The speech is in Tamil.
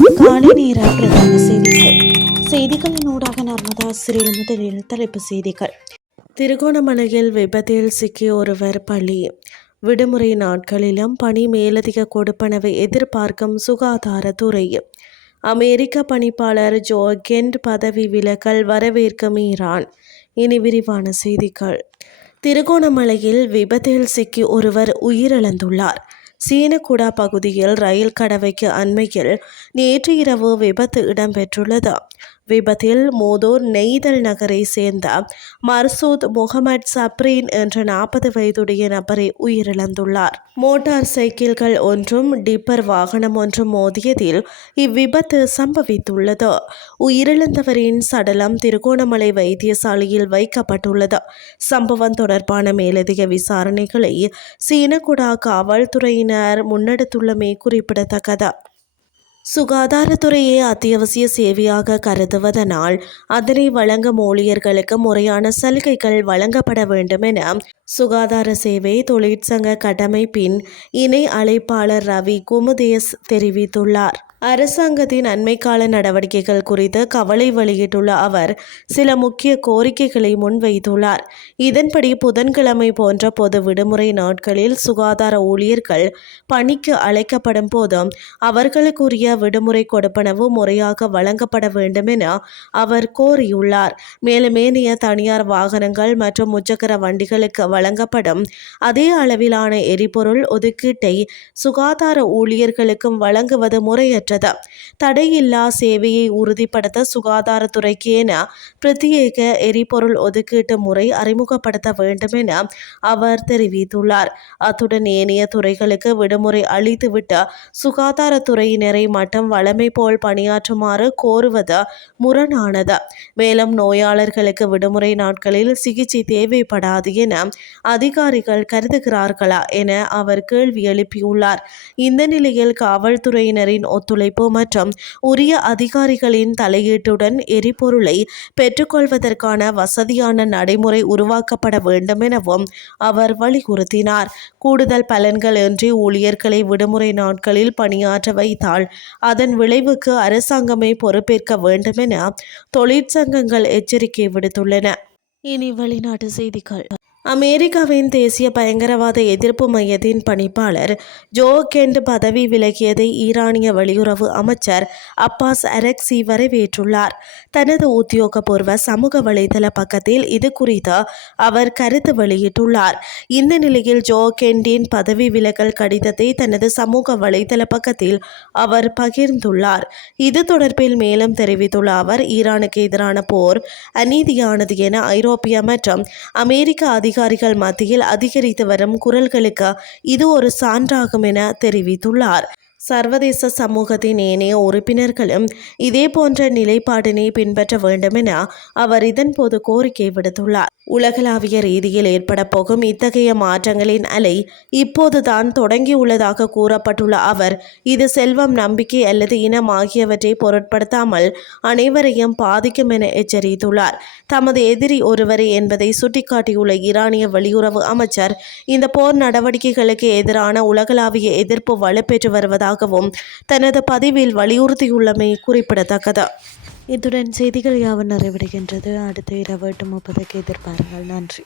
காலை நேர பிரதான செய்திகளின் ஊடாக நர்மதா சிறில் முதலில் தலைப்பு செய்திகள். திருகோணமலையில் விபத்தில் சிக்கிய ஒருவர் பலி. விடுமுறை நாட்களிலும் பணி மேலதிக கொடுப்பனவை எதிர்பார்க்கும் சுகாதாரத்துறை. அமெரிக்க பணிப்பாளர் ஜோ கெண்ட் பதவி விலகல் வரவேற்கும் ஈரான். இனி விரிவான செய்திகள். திருகோணமலையில் விபத்தில் சிக்கி ஒருவர் உயிரிழந்துள்ளார். சீனகுடா பகுதியில் ரயில் கடவைக்கு அண்மையில் நேற்று இரவு விபத்து இடம்பெற்றுள்ளது. விபத்தில் மோதூர் நெய்தல் நகரை சேர்ந்த மர்சூத் முகமது சப்ரீன் என்ற 40 வயதுடைய நபரை உயிரிழந்துள்ளார். மோட்டார் சைக்கிள்கள் ஒன்றும் டிப்பர் வாகனம் ஒன்றும் மோதியதில் இவ்விபத்து சம்பவித்துள்ளது. உயிரிழந்தவரின் சடலம் திருகோணமலை வைத்தியசாலையில் வைக்கப்பட்டுள்ளது. சம்பவம் தொடர்பான மேலதிக விசாரணைகளை சீனகுடா காவல்துறையினர் முன்னெடுத்துள்ளமை குறிப்பிடத்தக்கது. சுகாதாரத்துறையை அத்தியாவசிய சேவையாக கருதுவதனால் அதனை வழங்கும் ஊழியர்களுக்கு முறையான சலுகைகள் வழங்கப்பட வேண்டும் என சுகாதார சேவை தொழிற்சங்க கட்டமைப்பின் இணை அழைப்பாளர் ரவி குமுதேஸ் தெரிவித்துள்ளார். அரசாங்கத்தின் அண்மைக்கால நடவடிக்கைகள் குறித்து கவலை வெளியிட்டுள்ள அவர் சில முக்கிய கோரிக்கைகளை முன்வைத்துள்ளார். இதன்படி புதன்கிழமை போன்ற பொது விடுமுறை நாட்களில் சுகாதார ஊழியர்கள் பணிக்கு அழைக்கப்படும் போதும் அவர்களுக்குரிய விடுமுறை கொடுப்பனவு முறையாக வழங்கப்பட வேண்டும் என அவர் கோரியுள்ளார். மேலும் ஏனைய தனியார் வாகனங்கள் மற்றும் முச்சக்கர வண்டிகளுக்கு வழங்கப்படும் அதே அளவிலான எரிபொருள் ஒதுக்கீட்டை சுகாதார ஊழியர்களுக்கும் வழங்குவது முறையற்றது. தடையில்லா சேவையை உறுதிப்படுத்த சுகாதாரத்துறைக்கு என பிரத்யேக எரிபொருள் ஒதுக்கீட்டு முறை அறிமுகப்படுத்த வேண்டும் என அவர் தெரிவித்துள்ளார். அத்துடன் ஏனைய துறைகளுக்கு விடுமுறை அளித்துவிட்டு சுகாதாரத்துறையினரை மட்டும் வழமை போல் பணியாற்றுமாறு கோருவது முரணானது. மேலும் நோயாளர்களுக்கு விடுமுறை நாட்களில் சிகிச்சை தேவைப்படாது என அதிகாரிகள் கருதுகிறார்களா என அவர் கேள்வி எழுப்பியுள்ளார். இந்த நிலையில் காவல்துறையினரின் ஒத்துழைப்பு மற்றும் உரிய அதிகாரிகளின் தலையீட்டுடன் எரிபொருளை பெற்றுக்கொள்வதற்கான வசதியான நடைமுறை உருவாக்கப்பட வேண்டும் எனவும் அவர் வலியுறுத்தினார். கூடுதல் பலன்கள் இன்றி ஊழியர்களை விடுமுறை நாட்களில் பணியாற்ற வைத்தால் அதன் விளைவுக்கு அரசாங்கமே பொறுப்பேற்க வேண்டும் என தொழிற்சங்கங்கள் எச்சரிக்கை விடுத்துள்ளன. இனி வெளிநாட்டு செய்திகள். அமெரிக்காவின் தேசிய பயங்கரவாத எதிர்ப்பு மையத்தின் பணிப்பாளர் ஜோ கெண்ட் பதவி விலகியதை ஈரானிய வெளியுறவு அமைச்சர் அப்பாஸ் அரக்சி வரவேற்றுள்ளார். தனது உத்தியோகபூர்வ சமூக வலைதள பக்கத்தில் இது குறித்து அவர் கருத்து வெளியிட்டுள்ளார். இந்த நிலையில் ஜோ கெண்டின் பதவி விலகல் கடிதத்தை தனது சமூக வலைதள பக்கத்தில் அவர் பகிர்ந்துள்ளார். இது தொடர்பில் மேலும் தெரிவித்துள்ள அவர் ஈரானுக்கு எதிரான போர் அநீதியானது என ஐரோப்பிய மற்றும் அமெரிக்க அதிகாரிகள் மத்தியில் அதிகரித்து வரும் குரல்களுக்கு இது ஒரு சான்றாகும் என தெரிவித்துள்ளார். சர்வதேச சமூகத்தின் ஏனைய உறுப்பினர்களும் இதே போன்ற நிலைப்பாட்டினை பின்பற்ற வேண்டும் என அவர் இதன்போது கோரிக்கை விடுத்துள்ளார். உலகளாவிய ரீதியில் ஏற்பட போகும் இத்தகைய மாற்றங்களின் அலை இப்போதுதான் தொடங்கியுள்ளதாக கூறப்பட்டுள்ள அவர் இது செல்வம், நம்பிக்கை அல்லது இனம் ஆகியவற்றை பொருட்படுத்தாமல் அனைவரையும் பாதிக்கும் என எச்சரித்துள்ளார். தமது எதிரி ஒருவரே என்பதை சுட்டிக்காட்டியுள்ள ஈரானிய வெளியுறவு அமைச்சர் இந்த போர் நடவடிக்கைகளுக்கு எதிரான உலகளாவிய எதிர்ப்பு வலுப்பெற்று வருவதாகவும் தனது பதிவில் வலியுறுத்தியுள்ளமை குறிப்பிடத்தக்கது. இத்துடன் செய்திகள் யாவும் நிறைவடைகின்றது. அடுத்த இரவு 8:30 எதிர்பாருங்கள். நன்றி.